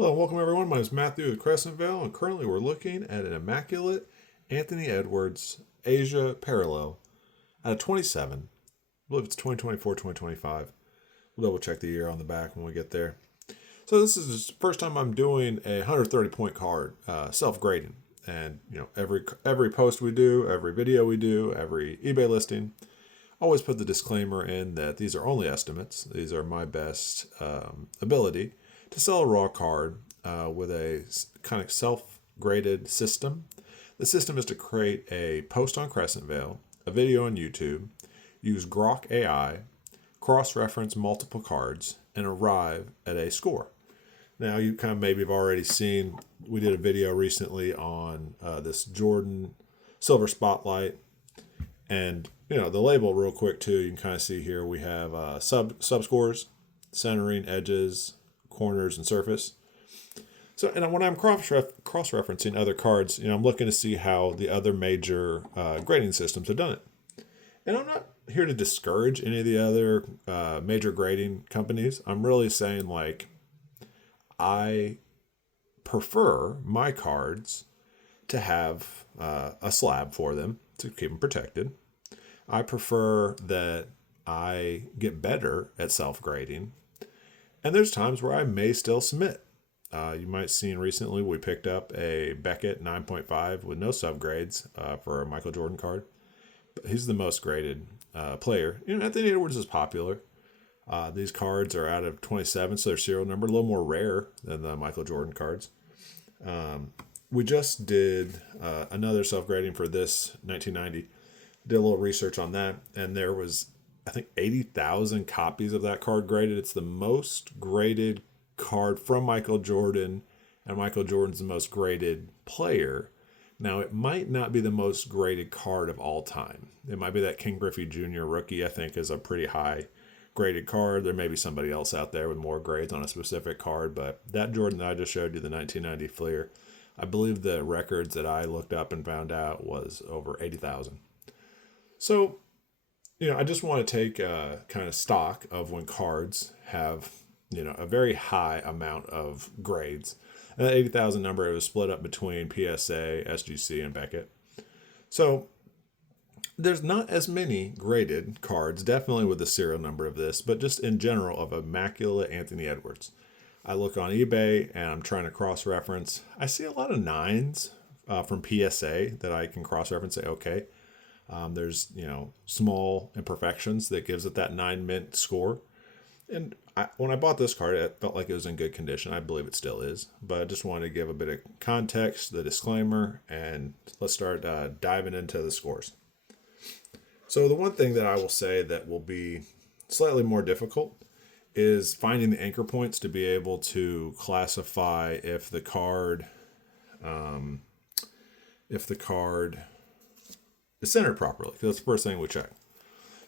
Hello and welcome everyone. My name is Matthew with Crescentvale, and currently we're looking at an Immaculate Anthony Edwards Asia Parallel out of 27. I believe it's 2024, 2025. We'll double check the year on the back when we get there. So this is the first time I'm doing a 130 point card, self-grading. And every post we do, every video we do, every eBay listing, always put the disclaimer in that these are only estimates. These are my best ability to sell a raw card with a kind of self-graded system. The system is to create a post on Crescentvale, a video on YouTube, use Grok AI, cross-reference multiple cards, and arrive at a score. Now, you kind of maybe have already seen, we did a video recently on this Jordan Silver Spotlight. And, the label real quick too, you can kind of see here we have sub scores, centering, edges, corners, and surface. So, and when I'm cross-referencing other cards, I'm looking to see how the other major grading systems have done it. And I'm not here to discourage any of the other major grading companies. I'm really saying, I prefer my cards to have a slab for them to keep them protected. I prefer that I get better at self-grading. And there's times where I may still submit. You might have seen recently we picked up a Beckett 9.5 with no subgrades for a Michael Jordan card. But he's the most graded player. Anthony Edwards is popular. These cards are out of 27, so their serial number a little more rare than the Michael Jordan cards. We just did another self-grading for this 1990. Did a little research on that, and there was, I think, 80,000 copies of that card graded. It's the most graded card from Michael Jordan, and Michael Jordan's the most graded player. Now, it might not be the most graded card of all time. It might be that King Griffey Jr. rookie, I think, is a pretty high graded card. There may be somebody else out there with more grades on a specific card, but that Jordan that I just showed you, the 1990 Fleer, I believe the records that I looked up and found out was over 80,000. So, I just want to take kind of stock of when cards have, a very high amount of grades. And that 80,000 number, it was split up between PSA, SGC, and Beckett. So there's not as many graded cards, definitely with the serial number of this, but just in general of Immaculate Anthony Edwards. I look on eBay and I'm trying to cross-reference. I see a lot of 9s from PSA that I can cross-reference and say, okay, there's, small imperfections that gives it that 9 mint score. And when I bought this card, it felt like it was in good condition. I believe it still is. But I just wanted to give a bit of context, the disclaimer, and let's start diving into the scores. So the one thing that I will say that will be slightly more difficult is finding the anchor points to be able to classify if the card is centered properly. That's the first thing we check.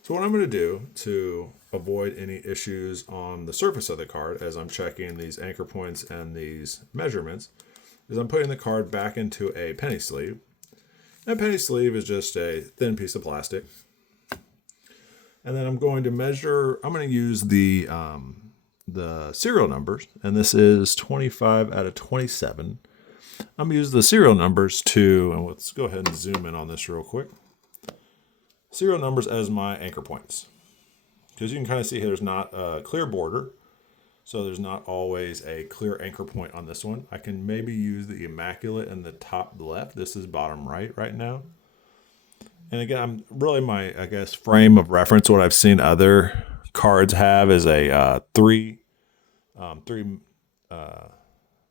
So what I'm going to do to avoid any issues on the surface of the card as I'm checking these anchor points and these measurements is I'm putting the card back into a penny sleeve. And a penny sleeve is just a thin piece of plastic. And then I'm going to use the serial numbers, and this is 25 out of 27. I'm going to use the serial numbers and let's go ahead and zoom in on this real quick. Serial numbers as my anchor points. Because you can kind of see here there's not a clear border, so there's not always a clear anchor point on this one. I can maybe use the Immaculate in the top left. This is bottom right now. And again, I'm really my, frame of reference. What I've seen other cards have is a 3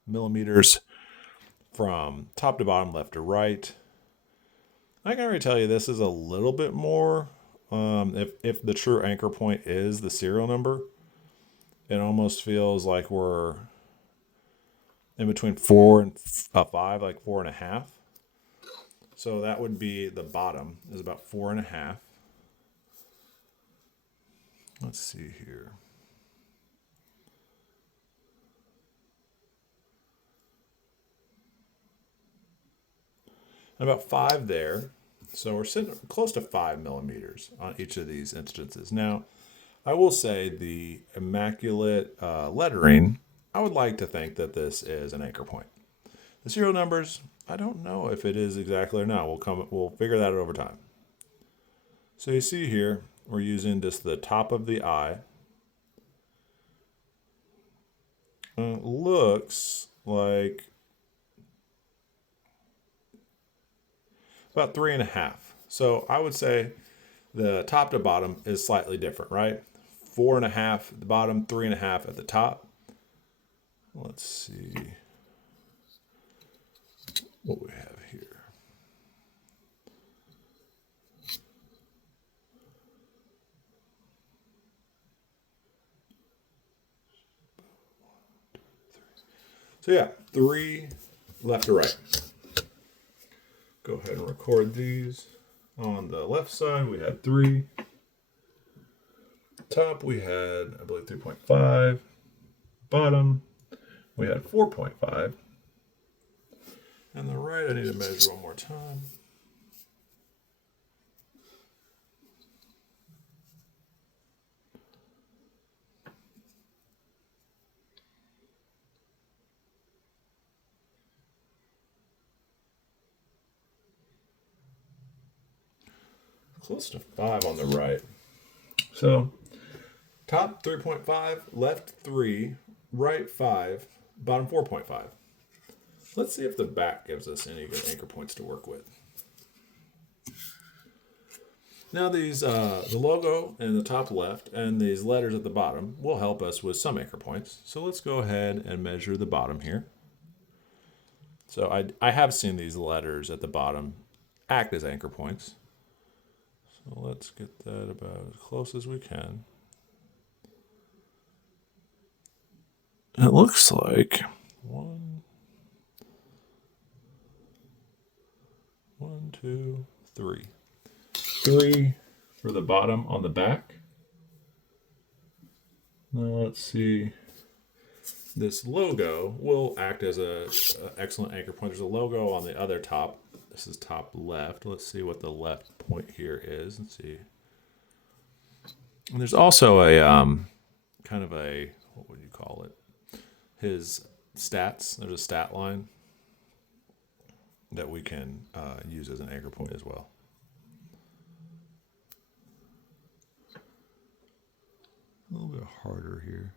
millimeters from top to bottom, left to right. I can already tell you this is a little bit more. If the true anchor point is the serial number, it almost feels like we're in between 4 and 5, like 4.5. So that would be the bottom is about 4.5. Let's see here. And about 5 there. So we're sitting close to 5 millimeters on each of these instances. Now, I will say the Immaculate lettering I would like to think that this is an anchor point. The serial numbers, I don't know if it is exactly or not. We'll figure that out over time. So you see here, we're using just the top of the eye. It looks like about 3.5. So I would say the top to bottom is slightly different, right? 4.5 at the bottom, 3.5 at the top. Let's see what we have here. So yeah, 3 left to right. Go ahead and record these. On the left side, we had 3. Top, we had, I believe, 3.5. Bottom, we had 4.5. And the right, I need to measure one more time. Close to 5 on the right. So top 3.5, left 3, right 5, bottom 4.5. Let's see if the back gives us any good anchor points to work with. Now these, the logo in the top left and these letters at the bottom will help us with some anchor points. So let's go ahead and measure the bottom here. So I have seen these letters at the bottom act as anchor points. So let's get that about as close as we can. It looks like 1, 2, 3. 3 for the bottom on the back. Now let's see. This logo will act as a excellent anchor point. There's a logo on the other top. This is top left. Let's see what the left point here is. Let's see. And there's also a kind of a, what would you call it? His stats. There's a stat line that we can use as an anchor point as well. A little bit harder here.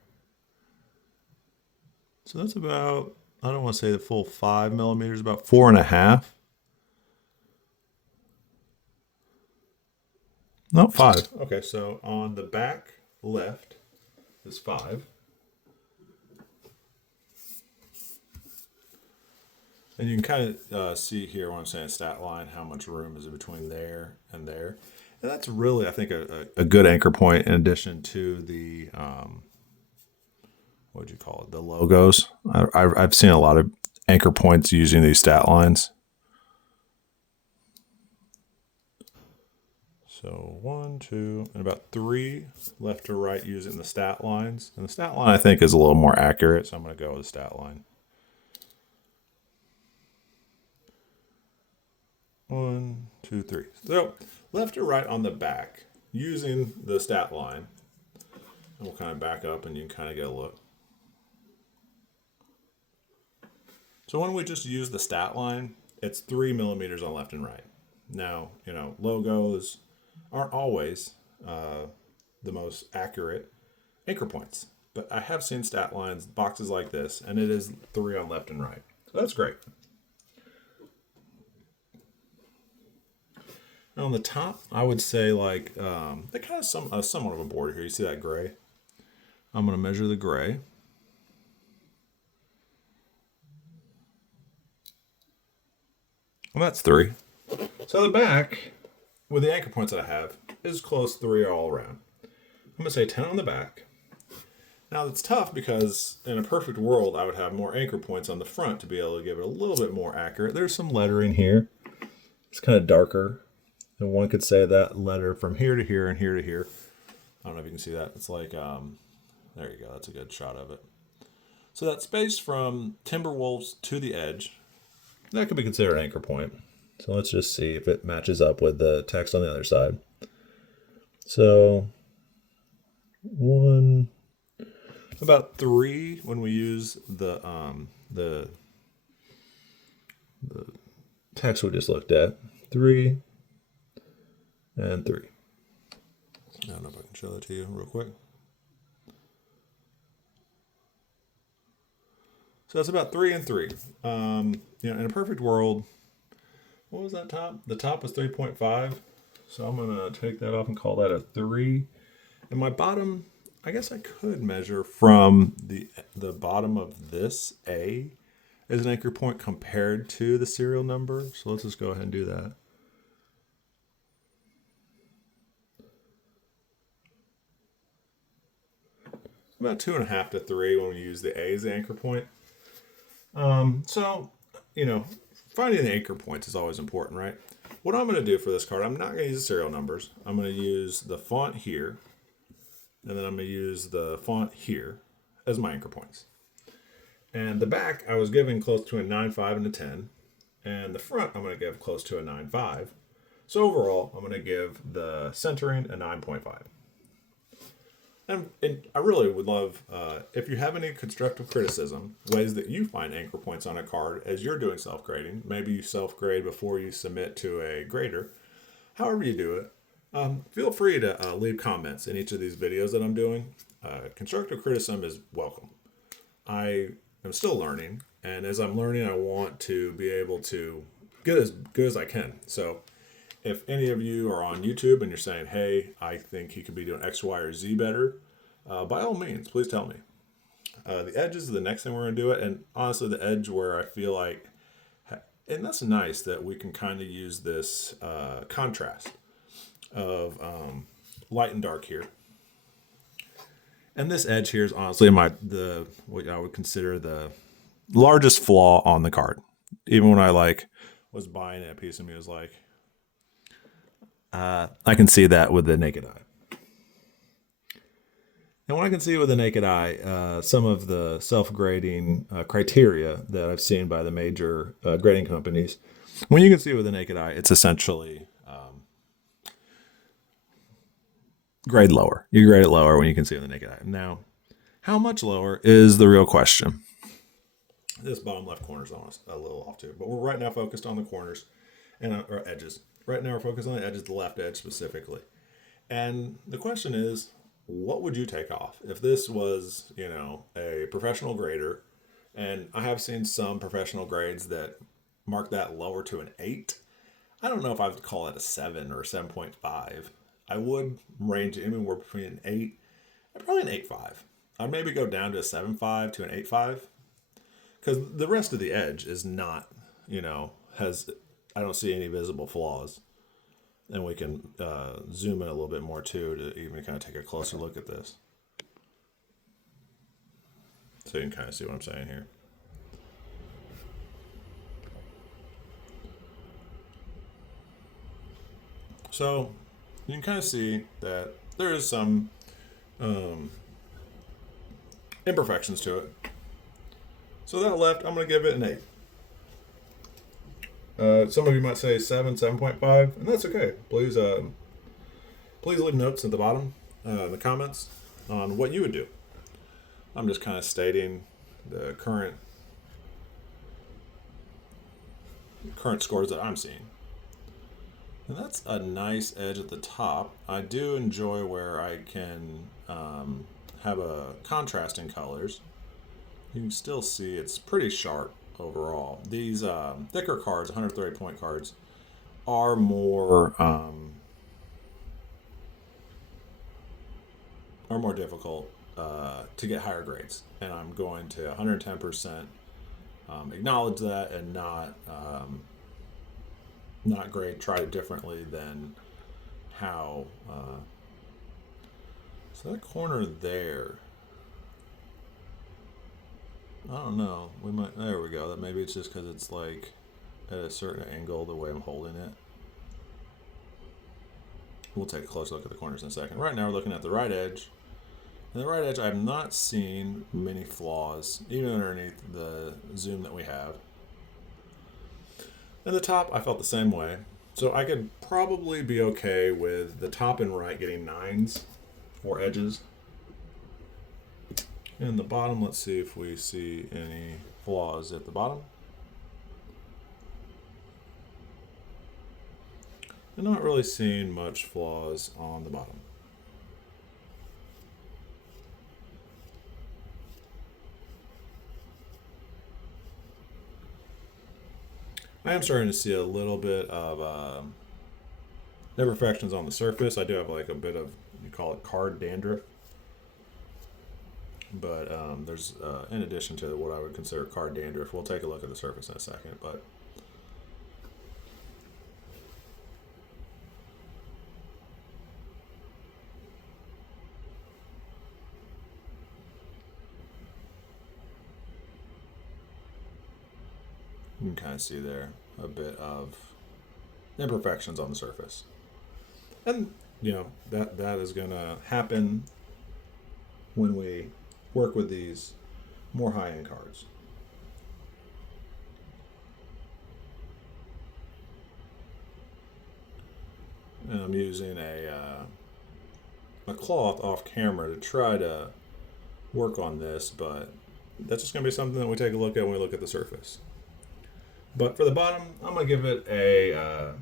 So that's about, I don't want to say the full 5 millimeters, about 4.5. No, 5. Okay, so on the back left is 5. And you can kind of see here when I'm saying stat line, how much room is in between there and there. And that's really, I think, a good anchor point in addition to the, what would you call it, the logos. I've seen a lot of anchor points using these stat lines. So 1, 2, and about 3 left to right using the stat lines. And the stat line, I think, is a little more accurate, so I'm going to go with the stat line. 1, 2, 3. So left to right on the back using the stat line. And we'll kind of back up and you can kind of get a look. So when we just use the stat line, it's 3 millimeters on left and right. Now, logos aren't always the most accurate anchor points, but I have seen stat lines, boxes like this, and it is 3 on left and right. So that's great. On the top, I would say like they kind of somewhat of a border here. You see that gray? I'm going to measure the gray. Well, that's 3. So the back, with the anchor points that I have, is close 3 all around. I'm going to say 10 on the back. Now it's tough because in a perfect world, I would have more anchor points on the front to be able to give it a little bit more accurate. There's some lettering here. It's kind of darker. And one could say that letter from here to here and here to here. I don't know if you can see that. It's like, there you go. That's a good shot of it. So that space from Timberwolves to the edge, that could be considered an anchor point. So let's just see if it matches up with the text on the other side. So about 3 when we use the text we just looked at. 3 and 3. I don't know if I can show that to you real quick. So that's about 3 and 3. In a perfect world, what was that top? The top was 3.5. So I'm going to take that off and call that a 3. And my bottom, I guess I could measure from the bottom of this A as an anchor point compared to the serial number. So let's just go ahead and do that. About 2.5 to 3 when we use the A as the anchor point. Finding the anchor points is always important, right? What I'm going to do for this card, I'm not going to use the serial numbers. I'm going to use the font here, and then I'm going to use the font here as my anchor points. And the back, I was giving close to a 9.5 and a 10. And the front, I'm going to give close to a 9.5. So overall, I'm going to give the centering a 9.5. And I really would love, if you have any constructive criticism, ways that you find anchor points on a card as you're doing self-grading. Maybe you self-grade before you submit to a grader. However you do it, feel free to leave comments in each of these videos that I'm doing. Constructive criticism is welcome. I am still learning, and as I'm learning, I want to be able to get as good as I can. So if any of you are on YouTube and you're saying, hey, I think he could be doing X, Y, or Z better, by all means, please tell me. The edges is the next thing we're going to do it. And honestly, the edge where I feel like, and that's nice that we can kind of use this contrast of light and dark here. And this edge here is honestly what I would consider the largest flaw on the card. Even when I was buying it, a piece of me was like, I can see that with the naked eye. And when I can see it with the naked eye, some of the self-grading criteria that I've seen by the major grading companies, when you can see it with the naked eye, it's essentially grade lower. You grade it lower when you can see it with the naked eye. Now, how much lower is the real question. This bottom left corner is almost a little off too, but we're right now focused on the corners and our edges. Right now we're focused on the edges, the left edge specifically. And the question is, what would you take off? If this was, a professional grader, and I have seen some professional grades that mark that lower to an 8. I don't know if I would call it a 7 or a 7.5. I would range anywhere between an 8 and probably an 8.5. I'd maybe go down to a 7.5 to an 8.5. Because the rest of the edge is not, I don't see any visible flaws. And we can zoom in a little bit more too to even kind of take a closer look at this. So you can kind of see what I'm saying here. So you can kind of see that there is some imperfections to it. So that left, I'm going to give it an 8. Some of you might say 7, 7.5, and that's okay. Please leave notes at the bottom in the comments on what you would do. I'm just kind of stating the current scores that I'm seeing. And that's a nice edge at the top. I do enjoy where I can have a contrast in colors. You can still see it's pretty sharp overall. These thicker cards, 130 point cards, are more difficult to get higher grades, and I'm going to 110% acknowledge that and not try it differently than how. So that corner there, I don't know. There we go. That maybe it's just because it's at a certain angle the way I'm holding it. We'll take a close look at the corners in a second. Right now we're looking at the right edge. And the right edge, I've not seen many flaws, even underneath the zoom that we have. And the top, I felt the same way. So I could probably be okay with the top and right getting 9s for edges. And the bottom, let's see if we see any flaws at the bottom. I'm not really seeing much flaws on the bottom. I am starting to see a little bit of imperfections on the surface. I do have like a bit of, you call it card dandruff. But there's, in addition to what I would consider card dandruff, we'll take a look at the surface in a second. But you can kind of see there a bit of imperfections on the surface. And, that is going to happen when we work with these more high-end cards. And I'm using a cloth off camera to try to work on this, but that's just going to be something that we take a look at when we look at the surface. But for the bottom, I'm going to give it a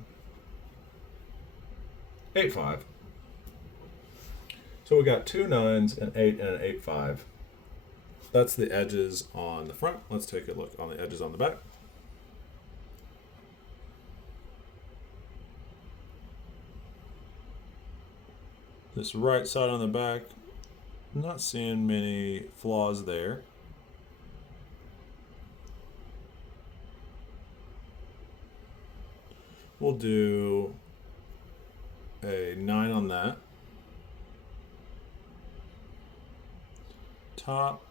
8.5. So we got 2 9s, an 8, and an 8.5. That's the edges on the front. Let's take a look on the edges on the back. This right side on the back, not seeing many flaws there. We'll do a 9 on that. Top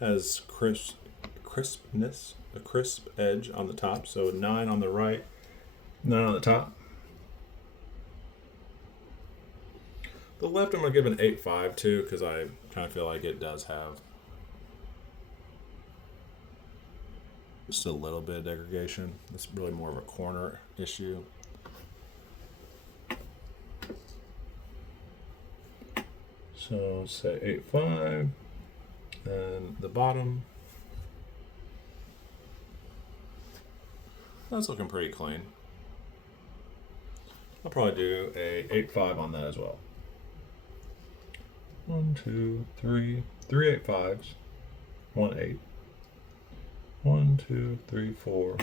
has crispness, a crisp edge on the top. So 9 on the right, 9 on the top. The left I'm going to give an 8.5 to, because I kind of feel like it does have just a little bit of degradation. It's really more of a corner issue. So say 8.5, and the bottom, that's looking pretty clean. I'll probably do a 8.5 on that as well. 1, 2, 3, 3 8.5s, 1 8. 1, 2, 3, 4,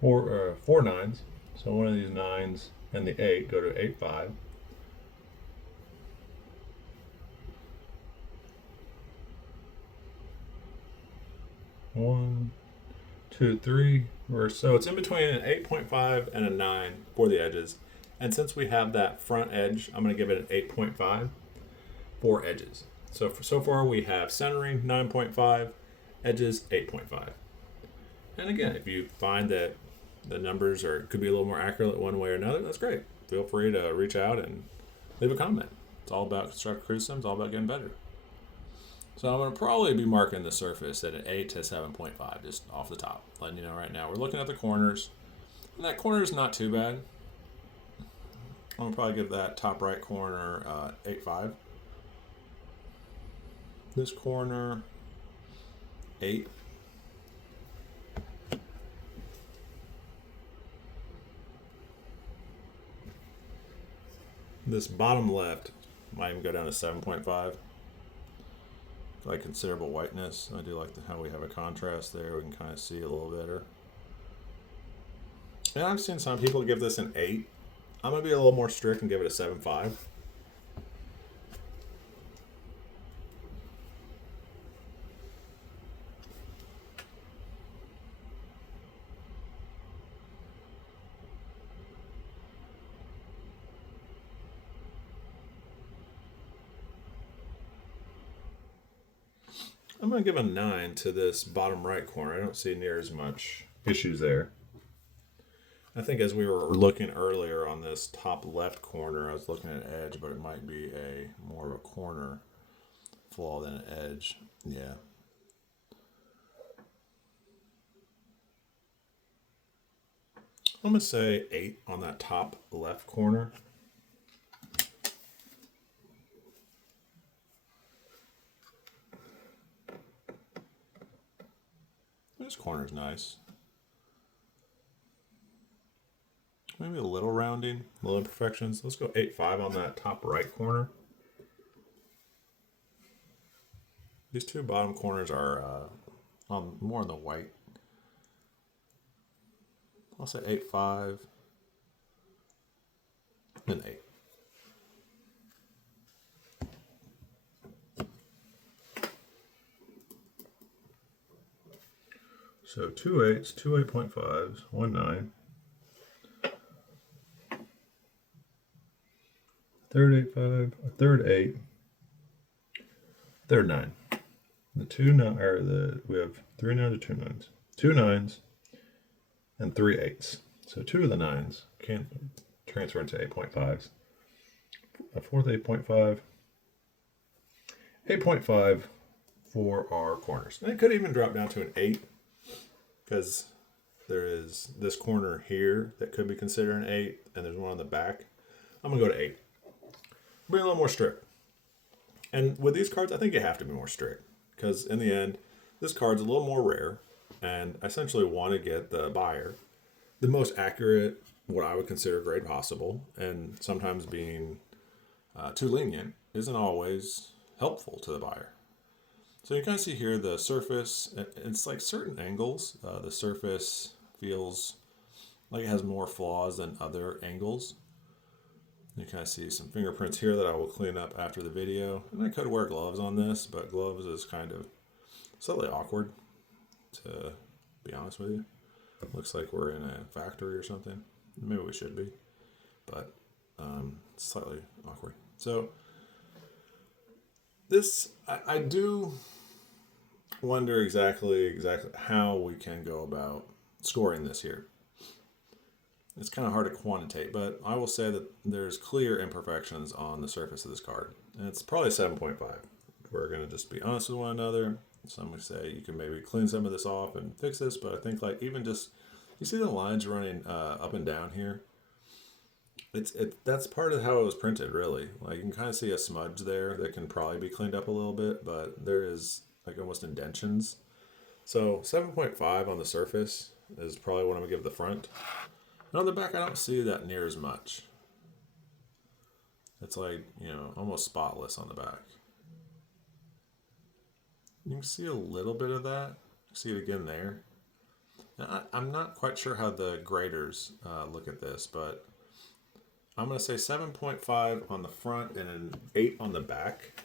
4 9s. So one of these 9s and the 8 go to 8.5. 1, 2, 3. So it's in between an 8.5 and a 9 for the edges. And since we have that front edge, I'm going to give it an 8.5 for edges. So far we have centering 9.5, edges 8.5. And again, if you find that the numbers could be a little more accurate one way or another, that's great. Feel free to reach out and leave a comment. It's all about constructive criticism. It's all about getting better. So I'm going to probably be marking the surface at an 8 to 7.5, just off the top. Letting you know right now. We're looking at the corners. And that corner is not too bad. I'm going to probably give that top right corner 8.5. This corner, 8. This bottom left might even go down to 7.5. Like considerable whiteness. I do like how we have a contrast there. We can kind of see a little better. And I've seen some people give this an 8. I'm going to be a little more strict and give it a 7.5. I'm going to give a 9 to this bottom right corner. I don't see near as much issues there. I think as we were looking earlier on this top left corner, I was looking at edge, but it might be more of a corner flaw than an edge. Yeah. I'm going to say 8 on that top left corner. This corner's nice. Maybe a little rounding, little imperfections. Let's go 8.5 on that top right corner. These two bottom corners are more on the white. I'll say 8.5 and 8. So 2 8s, 2 8.5s, 1 9. Third 8.5, a third 8, third 9. The 2 9 we have 3 9s or 2 9s. 2 9s and 3 8s. So 2 of the 9s can transfer into 8.5s. A fourth 8.5. 8.5 for our corners. And it could even drop down to an 8 because there is this corner here that could be considered an 8 and there's one on the back. I'm going to go to 8. Be a little more strict. And with these cards, I think you have to be more strict because in the end, this card's a little more rare and I essentially want to get the buyer the most accurate, what I would consider grade possible, and sometimes being too lenient isn't always helpful to the buyer. So you kind of see here the surface, it's like certain angles, the surface feels like it has more flaws than other angles. You kind of see some fingerprints here that I will clean up after the video. And I could wear gloves on this, but gloves is kind of slightly awkward, to be honest with you. Looks like we're in a factory or something. Maybe we should be, but it's slightly awkward. So this, I do wonder exactly how we can go about scoring this here. It's kind of hard to quantitate, but I will say that there's clear imperfections on the surface of this card. And it's probably 7.5. We're going to just be honest with one another. Some would say you can maybe clean some of this off and fix this, but I think like even just, you see the lines running up and down here? That's part of how it was printed, really. Like you can kind of see a smudge there that can probably be cleaned up a little bit, but there is like almost indentions. So 7.5 on the surface is probably what I'm going to give the front. And on the back, I don't see that near as much. It's like, almost spotless on the back. You can see a little bit of that. See it again there. Now, I'm not quite sure how the graders look at this, but I'm going to say 7.5 on the front and an 8 on the back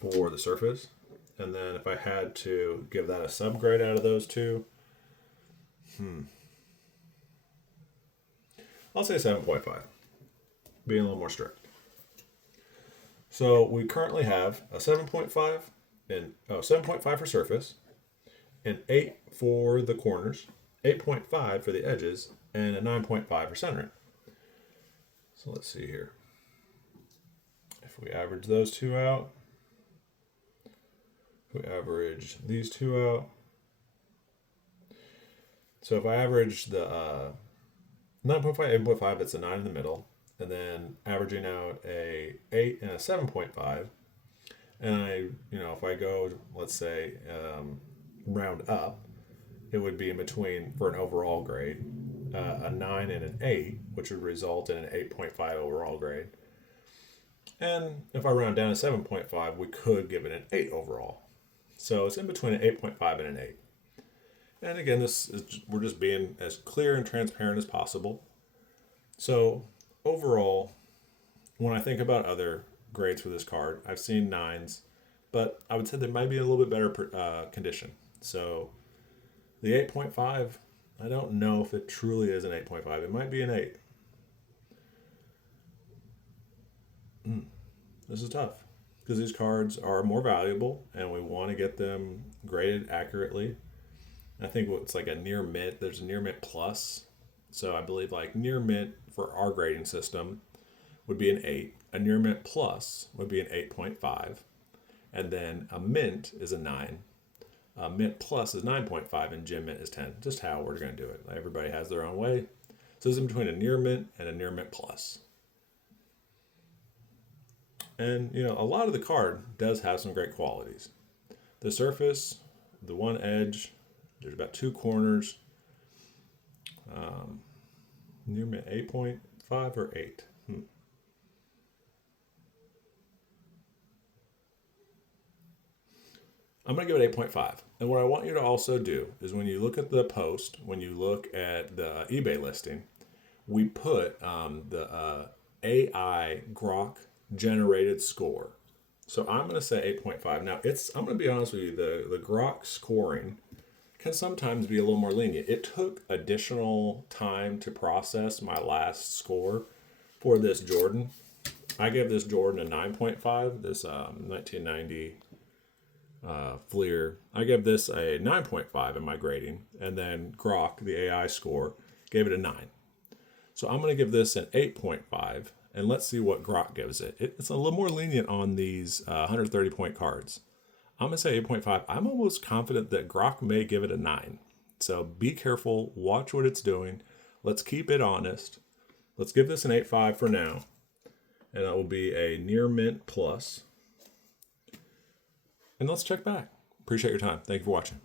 for the surface. And then if I had to give that a subgrade out of those two, I'll say 7.5, being a little more strict. So we currently have a 7.5 and 7.5 for surface, an 8 for the corners, 8.5 for the edges, and a 9.5 for centering. So let's see here. If we average those two out, if we average these two out, so if I average the 9.5, 8.5, it's a 9 in the middle, and then averaging out a 8 and a 7.5, and if I go, let's say, round up, it would be in between for an overall grade, a 9 and an 8, which would result in an 8.5 overall grade. And if I round down to 7.5, we could give it an 8 overall. So it's in between an 8.5 and an 8. And again, we're just being as clear and transparent as possible. So overall, when I think about other grades for this card, I've seen 9s, but I would say they might be in a little bit better condition. So the 8.5, I don't know if it truly is an 8.5. It might be an 8. This is tough because these cards are more valuable and we want to get them graded accurately. I think it's like a near mint. There's a near mint plus. So I believe like near mint for our grading system would be an 8. A near mint plus would be an 8.5. And then a mint is a 9. A mint plus is 9.5 and gem mint is 10. Just how we're going to do it. Everybody has their own way. So it's in between a near mint and a near mint plus. And, a lot of the card does have some great qualities. The surface, the one edge, There's about 2 corners. Near mint 8.5 or 8. I'm going to give it 8.5. And what I want you to also do is when you look at the post, when you look at the eBay listing, we put the AI Grok generated score. So I'm going to say 8.5. Now, I'm going to be honest with you, the Grok scoring can sometimes be a little more lenient. It took additional time to process my last score for this Jordan. I gave this Jordan a 9.5, this 1990 Fleer. I gave this a 9.5 in my grading, and then Grok, the AI score, gave it a 9. So I'm going to give this an 8.5, and let's see what Grok gives it. It's a little more lenient on these 130-point cards. I'm going to say 8.5. I'm almost confident that Grok may give it a 9. So be careful. Watch what it's doing. Let's keep it honest. Let's give this an 8.5 for now. And that will be a near mint plus. And let's check back. Appreciate your time. Thank you for watching.